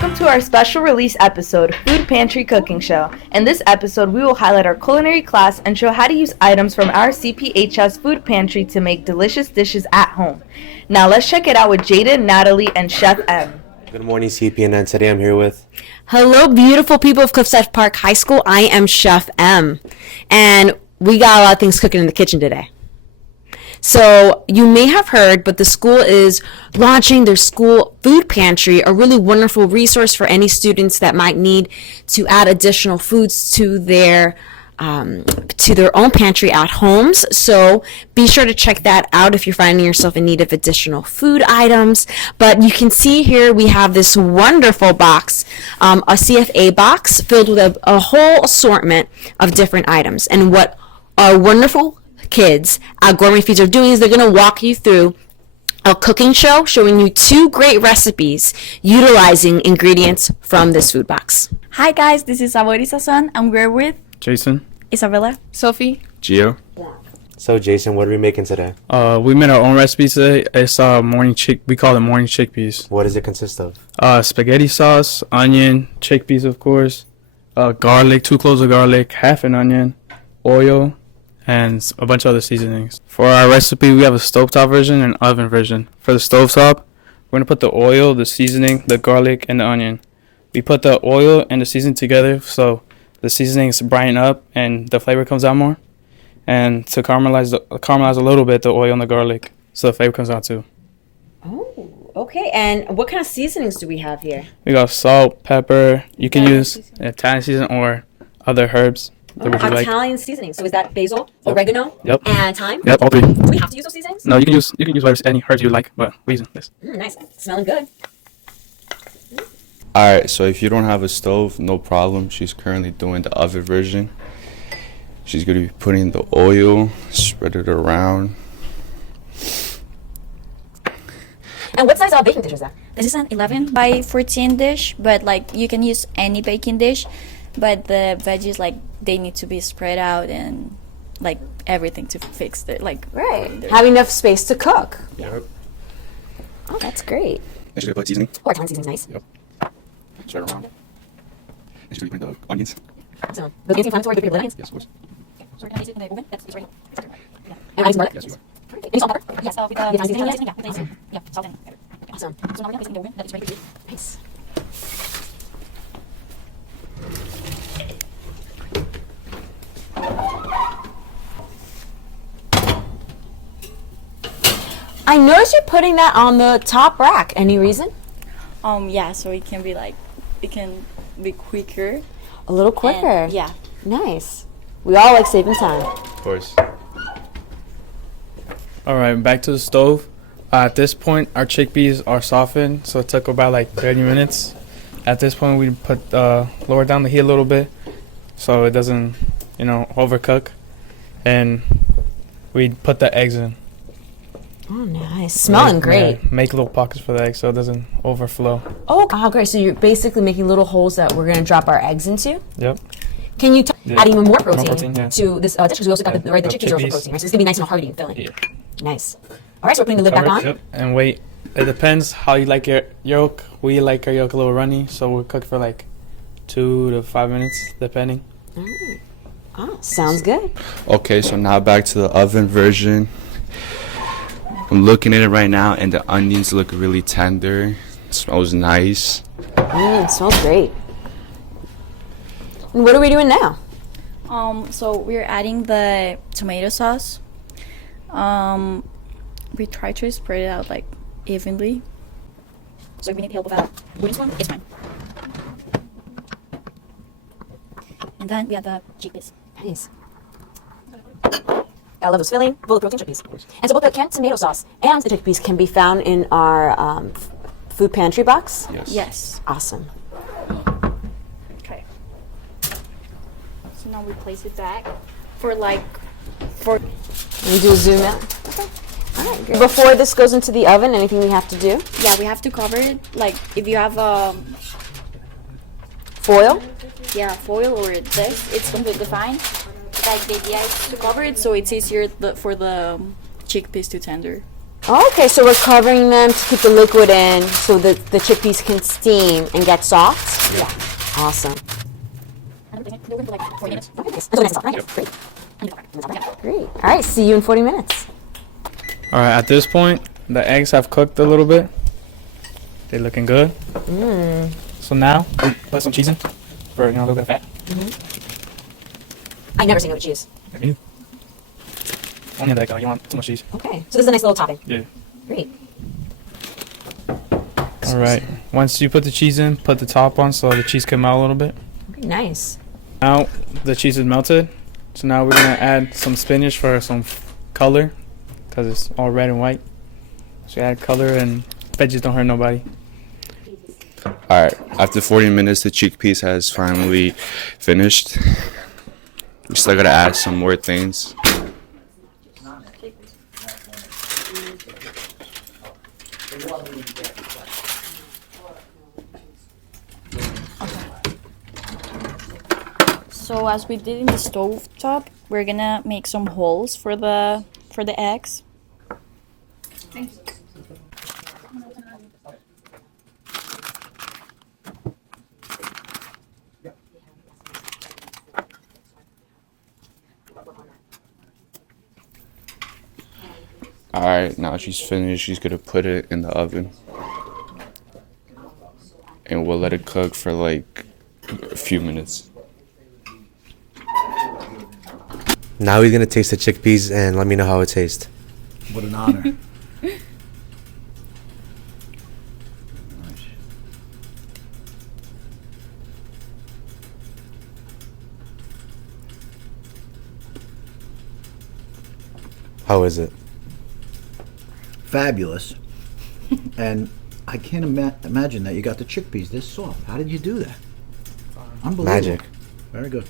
Welcome to our special release episode, Food Pantry Cooking Show. In this episode, we will highlight our culinary class and show how to use items from our CPHS Food Pantry to make delicious dishes at home. Now let's check it out with Jaden, Natalie, and Chef M. Good morning, CPNN. Today I'm here with... Hello, beautiful people of Cliffside Park High School. I am Chef M. And we got a lot of things cooking in the kitchen today. So you may have heard, but the school is launching their school food pantry, a really wonderful resource for any students that might need to add additional foods to their own pantry at homes. So be sure to check that out if you're finding yourself in need of additional food items. But you can see here we have this wonderful box, a CFA box filled with a whole assortment of different items. And what our wonderful kids at Gourmet Feeds are doing is they're going to walk you through a cooking show showing you 2 great recipes utilizing ingredients from this food box. Hi guys, this is Sabor y Sazon and we're with Jason, Isabella, Sophie, Gio. So Jason, what are we making today? We made our own recipe today. It's we call it morning chickpeas. What does it consist of? Spaghetti sauce, onion, chickpeas of course, garlic, 2 cloves of garlic, half an onion, oil, and a bunch of other seasonings. For our recipe, we have a stovetop version and oven version. For the stovetop, we're going to put the oil, the seasoning, the garlic, and the onion. We put the oil and the seasoning together so the seasonings brighten up and the flavor comes out more. And to caramelize a little bit the oil and the garlic so the flavor comes out too. Oh, okay. And what kind of seasonings do we have here? We got salt, pepper. You can use Italian seasoning or other herbs. Italian seasoning. So is that basil, oregano, and thyme? Yep, all 3. Do we have to use those seasonings? No, you can use any herbs you like, but we use this. Nice. Smelling good. Alright, so if you don't have a stove, no problem. She's currently doing the oven version. She's going to be putting the oil, spread it around. And what size baking dish is that? This is an 11 by 14 dish, but like you can use any baking dish, but the veggies they need to be spread out and everything to fix it. Right. Have enough space to cook. Yep. Oh, that's great. And she's going to put seasoning. Oh, Italian seasoning's nice. Yep. Spread it around. And she's going to be putting the onions. So, the anti-inflammatory, good for your onions? Yes, of course. So we're gonna place it in the oven. It's ready. And adding some garlic? Yes, you are. Any salt and pepper? Yes, with the Italian seasoning, yeah, with the yeah, salt and pepper. Awesome. So now we're gonna place it in the oven. That is ready to eat. Nice. I noticed you're putting that on the top rack. Any reason? Yeah, so it can be quicker. A little quicker. And, yeah. Nice. We all like saving time. Of course. Alright, back to the stove. At this point, our chickpeas are softened, so it took about 30 minutes. At this point, we put lower down the heat a little bit so it doesn't, overcook. And we put the eggs in. Oh, nice. Smelling great. Yeah, make little pockets for the eggs so it doesn't overflow. Oh, great. So you're basically making little holes that we're going to drop our eggs into? Yep. Can you add even more protein, yeah. to this dish? Because we also got the chickpeas are also protein, right? So it's going to be nice and hearty and filling. Yeah. Nice. All right, so we're putting the lid back on. Yep. And wait. It depends how you like your yolk. We like our yolk a little runny, so we'll cook for 2 to 5 minutes, depending. Oh, sounds good. Okay, so now back to the oven version. I'm looking at it right now, and the onions look really tender. It smells nice. It smells great. And what are we doing now? So we're adding the tomato sauce. We try to spread it out evenly. So if we need help with that wooden spoon, it's fine. And then we have the chickpeas. Nice. I love those filling, full of protein chickpeas. And so both the canned tomato sauce and the chickpeas can be found in our food pantry box? Yes. Awesome. Okay. So now we place it back for Let me do a zoom out. Okay. All right, great. Before this goes into the oven, anything we have to do? Yeah, we have to cover it. If you have foil? Yeah, foil or this, it's completely fine. The idea is to cover it so it's easier for the chickpeas to tender. Okay, so we're covering them to keep the liquid in so that the chickpeas can steam and get soft? Yeah. Awesome. Great. All right, see you in 40 minutes. All right, at this point, the eggs have cooked a little bit. They're looking good. So now, we put some cheese in for a little bit of fat. I never seen it with cheese. Only like, you want too much cheese. Okay, so this is a nice little topping. Yeah. Great. All right. Once you put the cheese in, put the top on so the cheese can melt a little bit. Okay, nice. Now the cheese is melted. So now we're gonna add some spinach for some color, cause it's all red and white. So add color and veggies don't hurt nobody. All right. After 40 minutes, the chickpeas has finally finished. We still gotta add some more things. So as we did in the stove top, we're gonna make some holes for the eggs. All right. Now she's finished. She's gonna put it in the oven, and we'll let it cook for like a few minutes. Now he's gonna taste the chickpeas and let me know how it tastes. What an honor. How is it? Fabulous. And I can't imagine that you got the chickpeas this soft. How did you do that? Unbelievable. Magic. Very good.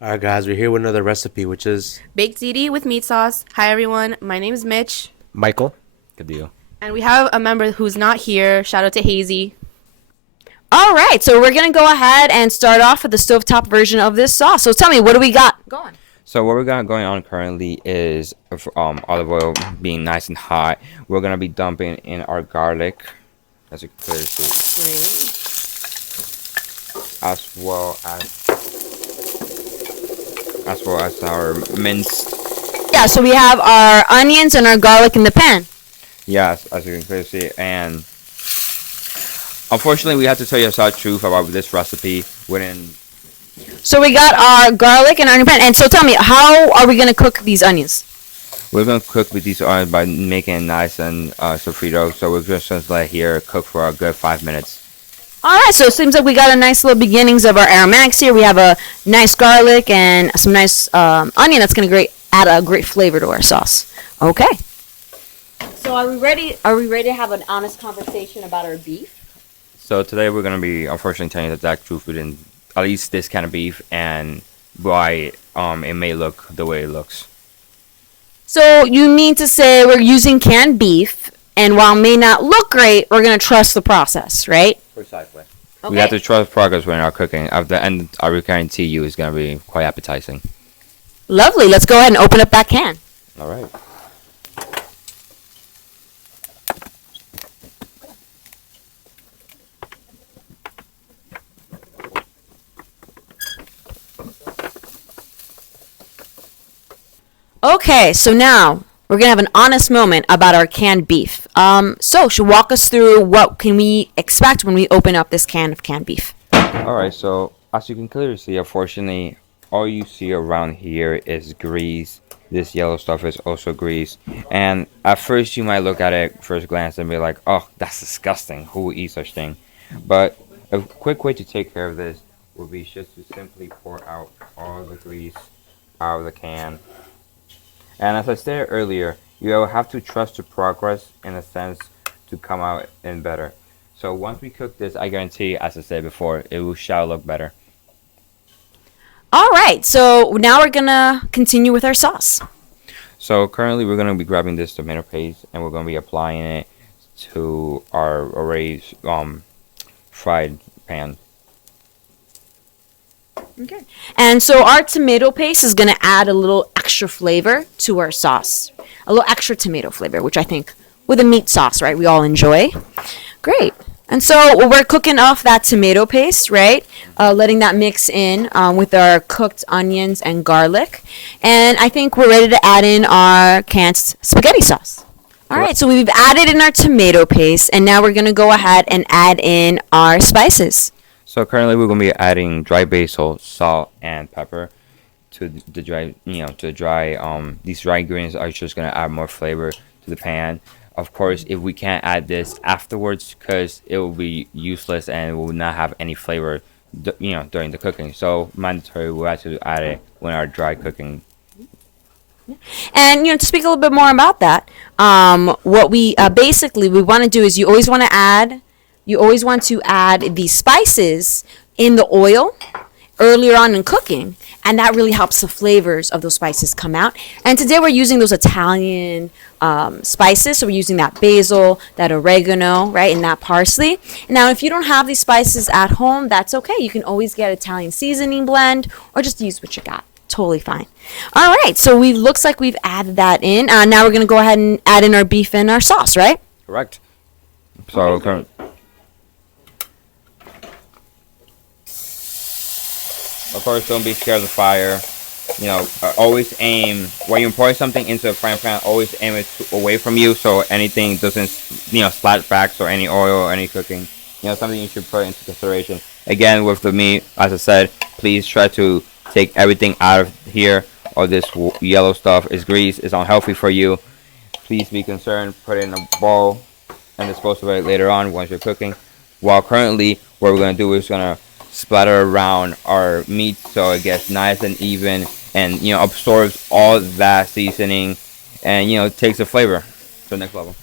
All right, guys, we're here with another recipe, which is Baked ziti with meat sauce. Hi everyone, my name is Mitch, Michael. Good deal. and we have a member who's not here. Shout out to Hazy. All right, so we're going to go ahead and start off with the stovetop version of this sauce. So tell me, what do we got going? So what we got going on currently is olive oil being nice and hot. We're gonna be dumping in our garlic, as you can clearly see, as well as our minced. Yeah, so we have our onions and our garlic in the pan. Yes, as you can clearly see, and unfortunately, we have to tell you the sad truth about this recipe. So we got our garlic and onion pan. And so tell me, how are we going to cook these onions? We're gonna cook with these onions by making it nice and sofrito. So we're just gonna let it here cook for a good 5 minutes. All right, so it seems like we got a nice little beginnings of our aromatics here. We have a nice garlic and some nice onion that's going to add a great flavor to our sauce. Okay. So are we ready? Are we ready to have an honest conversation about our beef? So today we're gonna be unfortunately telling you the exact truth within at least this kind of beef and why it may look the way it looks. So you mean to say we're using canned beef, and while it may not look great, we're going to trust the process, right? Precisely. Okay. We have to trust progress when our cooking. At the end, I guarantee you is gonna be quite appetizing. Lovely. Let's go ahead and open up that can. All right. Okay, so now we're going to have an honest moment about our canned beef. So should walk us through what can we expect when we open up this can of canned beef. All right. So as you can clearly see, unfortunately, all you see around here is grease. This yellow stuff is also grease. And at first, you might look at it first glance and be like, "Oh, that's disgusting. Who would eat such thing?" But a quick way to take care of this would be just to simply pour out all the grease out of the can. And as I stated earlier, you will have to trust the progress in a sense to come out in better. So once we cook this, I guarantee, as I said before, shall look better. All right, so now we're going to continue with our sauce. So currently we're going to be grabbing this tomato paste and we're going to be applying it to our already fried pan. Okay. And so our tomato paste is going to add a little extra flavor to our sauce. A little extra tomato flavor, which I think with a meat sauce, right, we all enjoy. Great. And so we're cooking off that tomato paste, right? Letting that mix in with our cooked onions and garlic. And I think we're ready to add in our canned spaghetti sauce. All right, so we've added in our tomato paste, and now we're going to go ahead and add in our spices. So currently we're going to be adding dry basil, salt, and pepper to the dry, these dry ingredients are just going to add more flavor to the pan. Of course, if we can't add this afterwards, because it will be useless and it will not have any flavor, during the cooking. So mandatory, we have to add it when our dry cooking. And to speak a little bit more about that, what we basically we want to do is you always want to add the spices in the oil earlier on in cooking, and that really helps the flavors of those spices come out. And today we're using those Italian spices, so we're using that basil, that oregano, right, and that parsley. Now, if you don't have these spices at home, that's okay. You can always get Italian seasoning blend or just use what you got. Totally fine. All right, so looks like we've added that in. Now we're going to go ahead and add in our beef and our sauce, right? Correct. So of course, don't be scared of the fire. Always aim when you're pouring something into a frying pan. Always aim it away from you, so anything doesn't, splat back or any oil or any cooking. Something you should put into consideration. Again, with the meat, as I said, please try to take everything out of here. All this yellow stuff is grease. It's unhealthy for you. Please be concerned. Put it in a bowl and dispose of it later on once you're cooking. While currently, what we're gonna do is gonna splatter around our meat so it gets nice and even and absorbs all that seasoning and takes the flavor to the next level.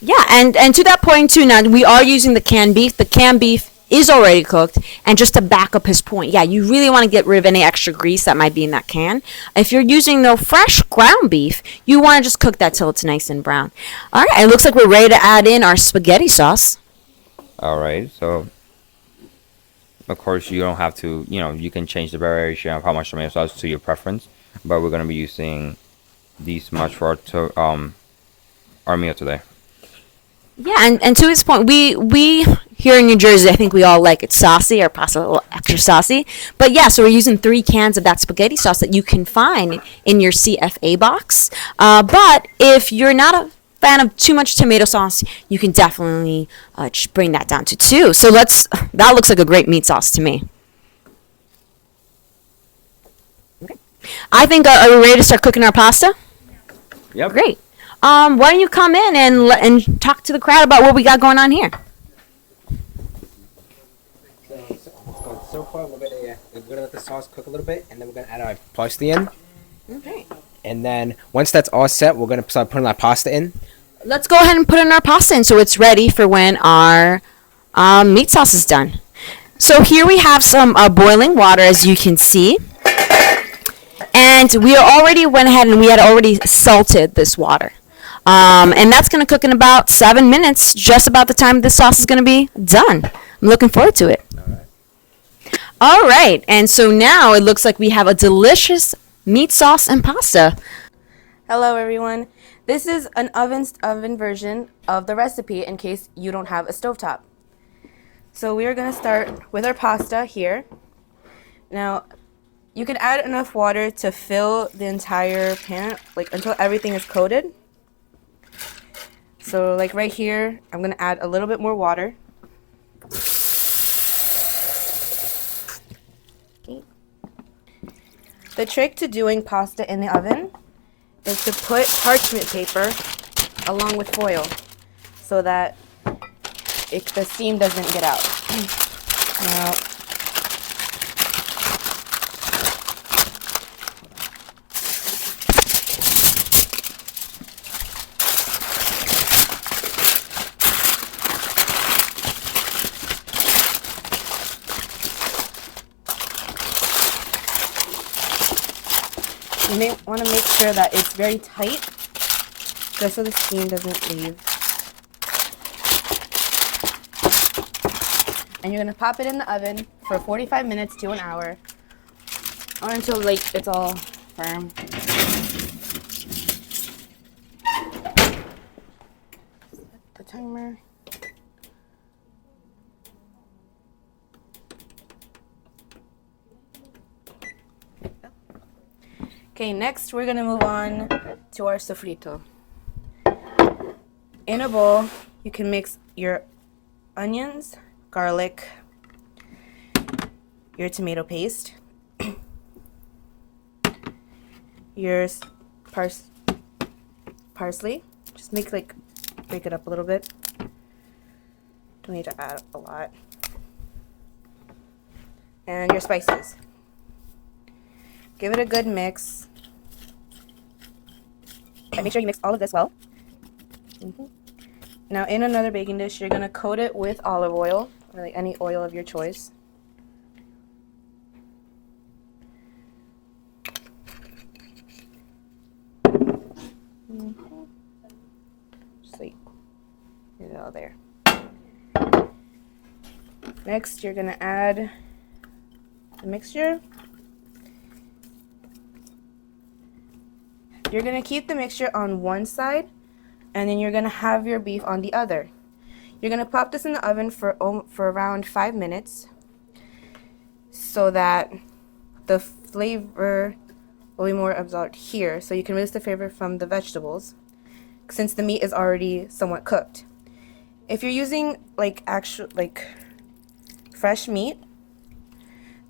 Yeah, and to that point too, now we are using the canned beef. The canned beef is already cooked, and just to back up his point, yeah, you really want to get rid of any extra grease that might be in that can. If you're using the fresh ground beef, you want to just cook that till it's nice and brown. All right, it looks like we're ready to add in our spaghetti sauce. All right, so of course you don't have to, you can change the variation of how much tomato sauce to your preference, but we're going to be using this much for our meal today. Yeah, and to his point, we here in New Jersey, I think we all like it saucy, our pasta a little extra saucy. But yeah, so we're using 3 cans of that spaghetti sauce that you can find in your CFA box. But if you're not a fan of too much tomato sauce, you can definitely just bring that down to 2. So that looks like a great meat sauce to me. Okay. I think, are we ready to start cooking our pasta? Yep. Great. Why don't you come in and talk to the crowd about what we got going on here? So far, we're gonna let the sauce cook a little bit, and then we're gonna add our parsley in. Okay. And then once that's all set, we're gonna start putting our pasta in. Let's go ahead and put in our pasta in so it's ready for when our meat sauce is done. So here we have some boiling water, as you can see. And we already went ahead and we had already salted this water. And that's going to cook in about 7 minutes, just about the time this sauce is going to be done. I'm looking forward to it. All right. And so now it looks like we have a delicious meat sauce and pasta. Hello, everyone. This is an oven version of the recipe in case you don't have a stovetop. So we are going to start with our pasta here. Now, you can add enough water to fill the entire pan, until everything is coated. So right here, I'm going to add a little bit more water. Okay. The trick to doing pasta in the oven is to put parchment paper along with foil so that the steam doesn't get out. Now, you may want to make sure that it's very tight, just so the steam doesn't leave. And you're going to pop it in the oven for 45 minutes to an hour or until like it's all firm. Set the timer. Okay, next we're gonna move on to our sofrito. In a bowl, you can mix your onions, garlic, your tomato paste, your parsley. Just break it up a little bit. Don't need to add a lot. And your spices. Give it a good mix. And make sure you mix all of this well. Now in another baking dish, you're gonna coat it with olive oil, or like any oil of your choice. Just like, get it all there. Next, you're gonna add the mixture. You're gonna keep the mixture on one side, and then you're gonna have your beef on the other. You're gonna pop this in the oven for around 5 minutes, so that the flavor will be more absorbed here, so you can release the flavor from the vegetables, since the meat is already somewhat cooked. If you're using fresh meat,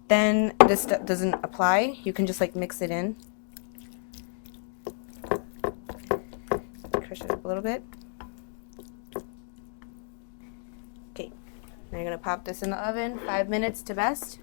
then this doesn't apply. You can just mix it in. Crush it up a little bit. Okay, now you're gonna pop this in the oven, 5 minutes to best.